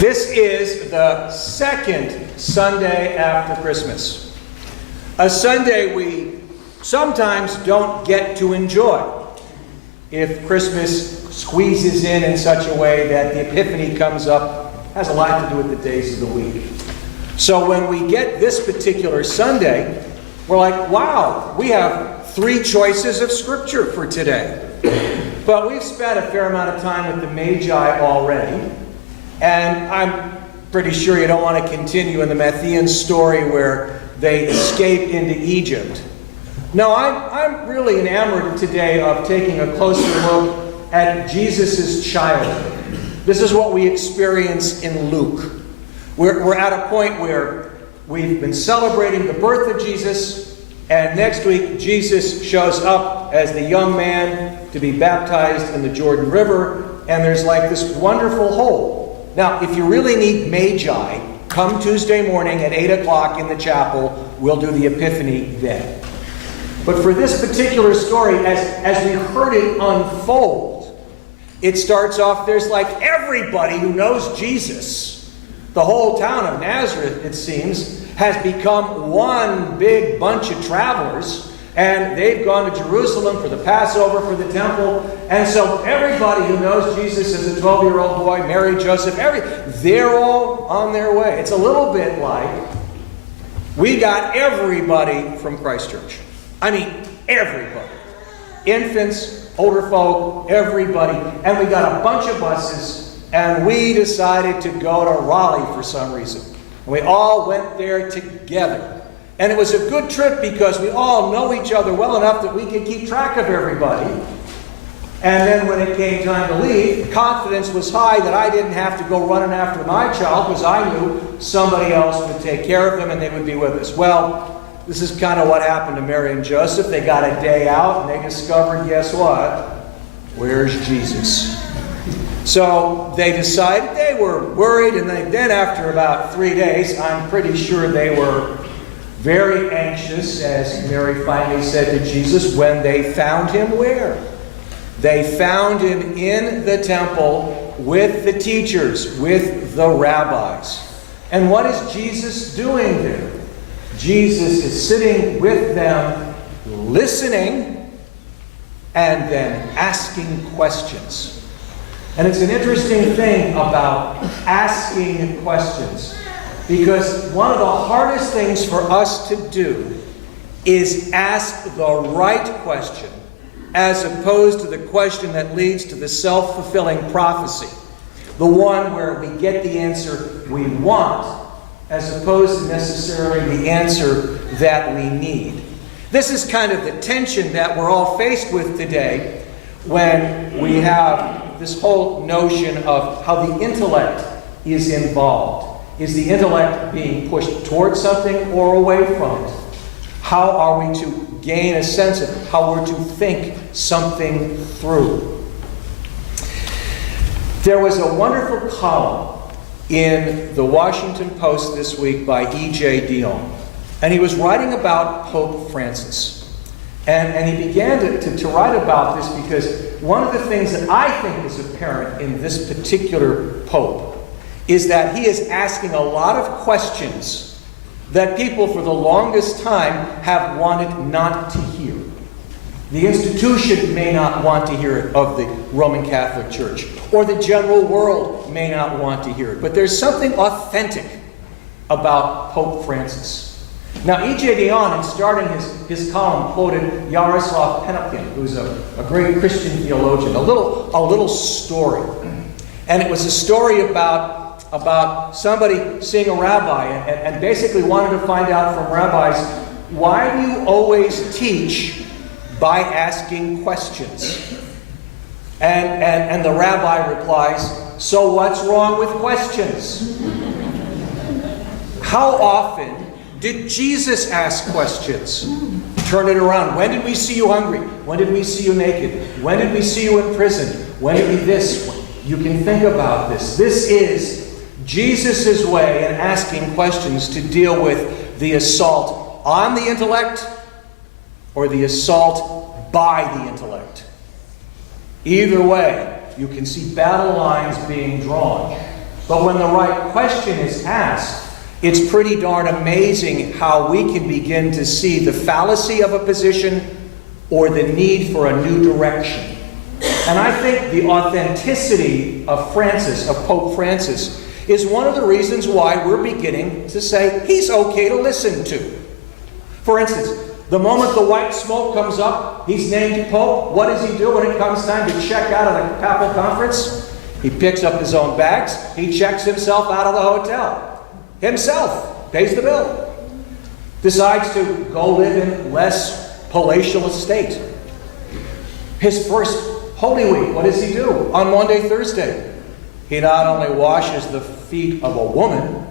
This is the second Sunday after Christmas. A Sunday we sometimes don't get to enjoy if Christmas squeezes in such a way that the Epiphany comes up. Has a lot to do with the days of the week. So when we get this particular Sunday, we're like, wow, we have 3 choices of Scripture for today. But we've spent a fair amount of time with the Magi already. And I'm pretty sure you don't want to continue in the Matthean story where they escape into Egypt. No, I'm really enamored today of taking a closer look at Jesus' childhood. This is what we experience in Luke. We're at a point where we've been celebrating the birth of Jesus, and next week Jesus shows up as the young man to be baptized in the Jordan River, and there's like this wonderful hole. Now, if you really need Magi, come Tuesday morning at 8 o'clock in the chapel. We'll do the Epiphany then. But for this particular story, as we heard it unfold, it starts off, there's like everybody who knows Jesus. The whole town of Nazareth, it seems, has become one big bunch of travelers. And they've gone to Jerusalem for the Passover, for the temple. And so everybody who knows Jesus as a 12-year-old boy, Mary, Joseph, they're all on their way. It's a little bit like we got everybody from Christ Church. I mean, everybody. Infants, older folk, everybody. And we got a bunch of buses, and we decided to go to Raleigh for some reason. And we all went there together. And it was a good trip because we all know each other well enough that we could keep track of everybody. And then when it came time to leave, the confidence was high that I didn't have to go running after my child because I knew somebody else would take care of them and they would be with us. Well, this is kind of what happened to Mary and Joseph. They got a day out and they discovered, guess what? Where's Jesus? So they decided, they were worried, and then after about 3 days, I'm pretty sure they were very anxious, as Mary finally said to Jesus, when they found him where? They found him in the temple with the teachers, with the rabbis. And what is Jesus doing there? Jesus is sitting with them, listening, and then asking questions. And it's an interesting thing about asking questions. Because one of the hardest things for us to do is ask the right question as opposed to the question that leads to the self-fulfilling prophecy. The one where we get the answer we want as opposed to necessarily the answer that we need. This is kind of the tension that we're all faced with today when we have this whole notion of how the intellect is involved. Is the intellect being pushed towards something or away from it? How are we to gain a sense of how we're to think something through? There was a wonderful column in the Washington Post this week by E.J. Dionne, and he was writing about Pope Francis. And he began to write about this because one of the things that I think is apparent in this particular Pope is that he is asking a lot of questions that people for the longest time have wanted not to hear. The institution may not want to hear it of the Roman Catholic Church, or the general world may not want to hear it. But there's something authentic about Pope Francis. Now, E.J. Dionne, in starting his column, quoted Yaroslav Penokhin, who's a great Christian theologian, a little story. And it was a story about somebody seeing a rabbi and basically wanted to find out from rabbis, why do you always teach by asking questions? And the rabbi replies, so what's wrong with questions? How often did Jesus ask questions? Turn it around. When did we see you hungry? When did we see you naked? When did we see you in prison? When did we this? You can think about this. This is Jesus' way in asking questions to deal with the assault on the intellect or the assault by the intellect. Either way, you can see battle lines being drawn. But when the right question is asked, it's pretty darn amazing how we can begin to see the fallacy of a position or the need for a new direction. And I think the authenticity of Pope Francis, is one of the reasons why we're beginning to say he's okay to listen to. For instance, the moment the white smoke comes up, he's named Pope. What does he do when it comes time to check out of the papal conference? He picks up his own bags. He checks himself out of the hotel. Himself pays the bill. Decides to go live in less palatial estate. His first Holy Week, what does he do? On Monday, Thursday, he not only washes the feet of a woman,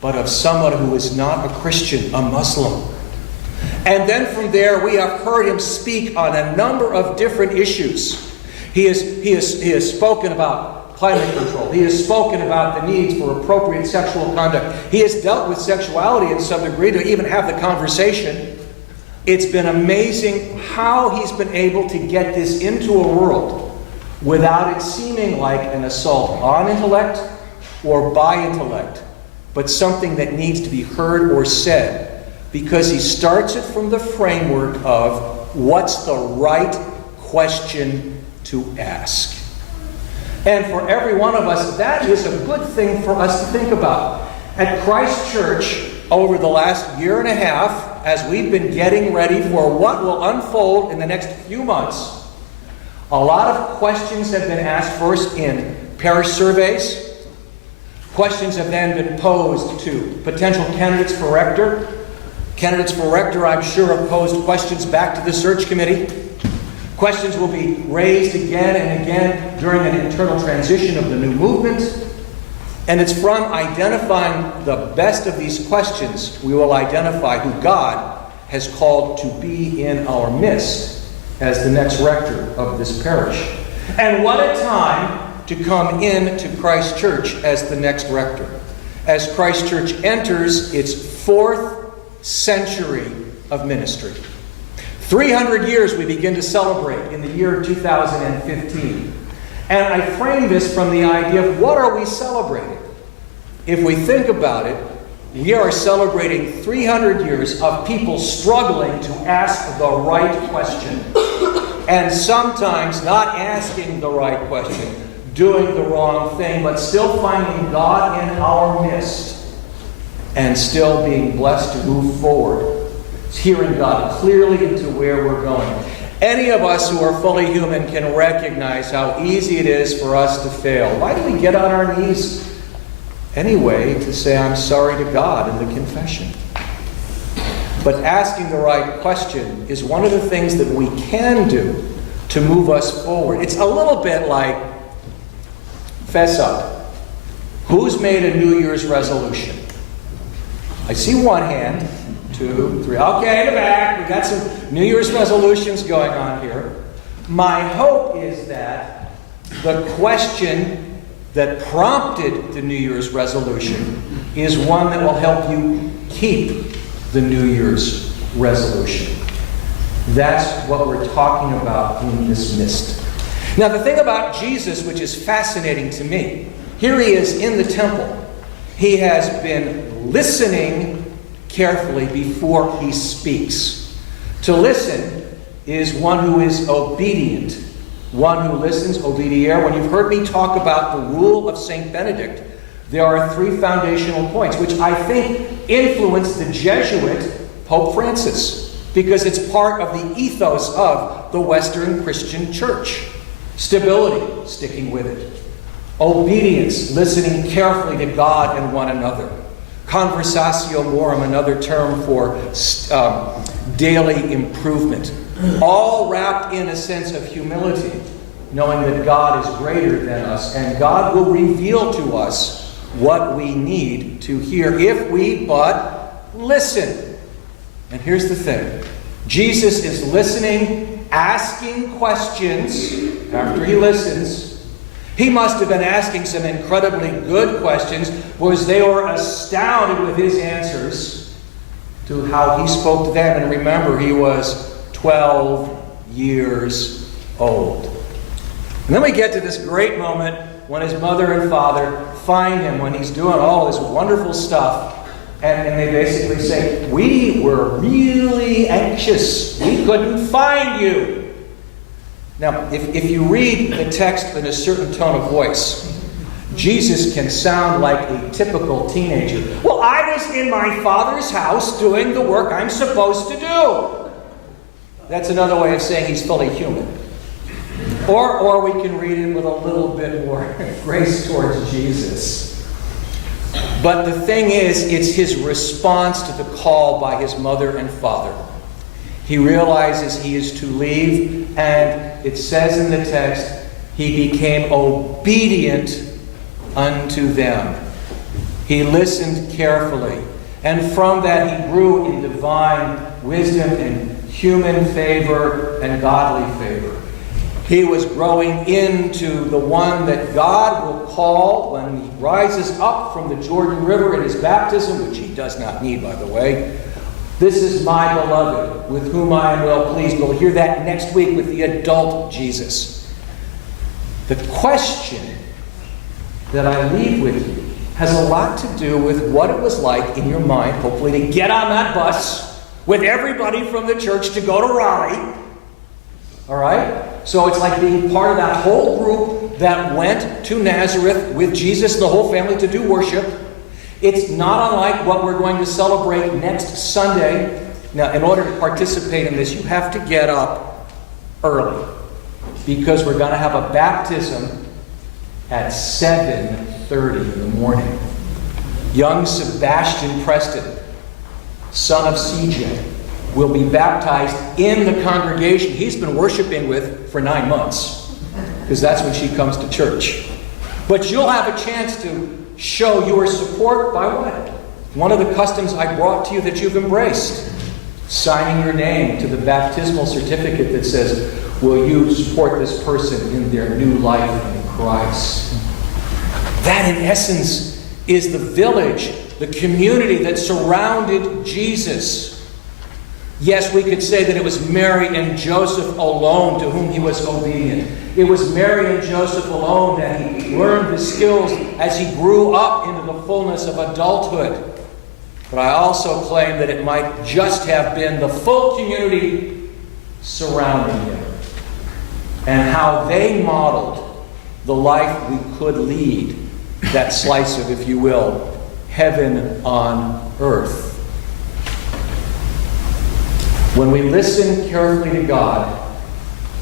but of someone who is not a Christian, a Muslim. And then from there, we have heard him speak on a number of different issues. He has spoken about climate control. He has spoken about the needs for appropriate sexual conduct. He has dealt with sexuality in some degree to even have the conversation. It's been amazing how he's been able to get this into a world without it seeming like an assault on intellect or by intellect, but something that needs to be heard or said, because he starts it from the framework of what's the right question to ask. And for every one of us, that is a good thing for us to think about. At Christ Church, over the last year and a half, as we've been getting ready for what will unfold in the next few months, a lot of questions have been asked first in parish surveys. Questions have then been posed to potential candidates for rector. Candidates for rector, I'm sure, have posed questions back to the search committee. Questions will be raised again and again during an internal transition of the new movement. And it's from identifying the best of these questions we will identify who God has called to be in our midst as the next rector of this parish. And what a time to come into Christ Church as the next rector, as Christ Church enters its 4th century of ministry. 300 years we begin to celebrate in the year 2015. And I frame this from the idea of what are we celebrating? If we think about it, we are celebrating 300 years of people struggling to ask the right question. And sometimes not asking the right question, doing the wrong thing, but still finding God in our midst and still being blessed to move forward, hearing God clearly into where we're going. Any of us who are fully human can recognize how easy it is for us to fail. Why do we get on our knees anyway to say, I'm sorry to God in the confession? But asking the right question is one of the things that we can do to move us forward. It's a little bit like, fess up. Who's made a New Year's resolution? I see one hand. 2, 3. Okay, in the back. We've got some New Year's resolutions going on here. My hope is that the question that prompted the New Year's resolution is one that will help you keep the New Year's resolution. That's what we're talking about in this mist. Now, the thing about Jesus, which is fascinating to me, here he is in the temple. He has been listening carefully before he speaks. To listen is one who is obedient. One who listens, obediere. When you've heard me talk about the rule of St. Benedict, there are 3 foundational points, which I think influenced the Jesuit Pope Francis, because it's part of the ethos of the Western Christian Church. Stability, sticking with it. Obedience, listening carefully to God and one another. Conversatio morum, another term for daily improvement. All wrapped in a sense of humility, knowing that God is greater than us, and God will reveal to us what we need to hear if we but listen. And here's the thing. Jesus is listening, asking questions after he listens. He must have been asking some incredibly good questions, because they were astounded with his answers to how he spoke to them. And remember, he was 12 years old. And then we get to this great moment when his mother and father find him, when he's doing all this wonderful stuff, and they basically say, we were really anxious. We couldn't find you. Now, if you read the text in a certain tone of voice, Jesus can sound like a typical teenager. Well, I was in my Father's house doing the work I'm supposed to do. That's another way of saying he's fully human. Or we can read it with a little bit more grace towards Jesus. But the thing is, it's his response to the call by his mother and father. He realizes he is to leave, and it says in the text, he became obedient unto them. He listened carefully, and from that he grew in divine wisdom and human favor and godly favor. He was growing into the one that God will call when he rises up from the Jordan River in his baptism, which he does not need, by the way. This is my beloved, with whom I am well pleased. We'll hear that next week with the adult Jesus. The question that I leave with you has a lot to do with what it was like in your mind, hopefully, to get on that bus with everybody from the church to go to Raleigh. All right? So it's like being part of that whole group that went to Nazareth with Jesus and the whole family to do worship. It's not unlike what we're going to celebrate next Sunday. Now, in order to participate in this, you have to get up early, because we're going to have a baptism at 7:30 in the morning. Young Sebastian Preston, son of CJ, will be baptized in the congregation he's been worshiping with for 9 months, because that's when she comes to church. But you'll have a chance to show your support by what? One of the customs I brought to you that you've embraced. Signing your name to the baptismal certificate that says, will you support this person in their new life in Christ? That, in essence, is the village, the community that surrounded Jesus. Yes, we could say that it was Mary and Joseph alone to whom he was obedient. It was Mary and Joseph alone that he learned the skills as he grew up into the fullness of adulthood. But I also claim that it might just have been the full community surrounding him, and how they modeled the life we could lead, that slice of, if you will, heaven on earth. When we listen carefully to God,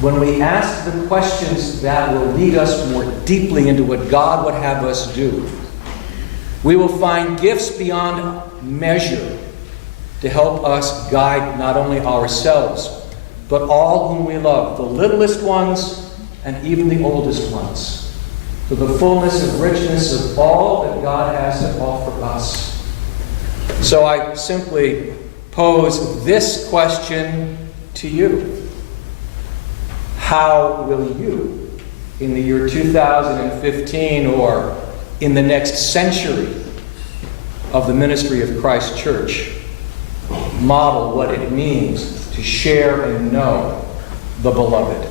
when we ask the questions that will lead us more deeply into what God would have us do, we will find gifts beyond measure to help us guide not only ourselves, but all whom we love, the littlest ones and even the oldest ones, to the fullness and richness of all that God has to offer us. So I simply pose this question to you. How will you, in the year 2015 or in the next century of the ministry of Christ Church, model what it means to share and know the beloved?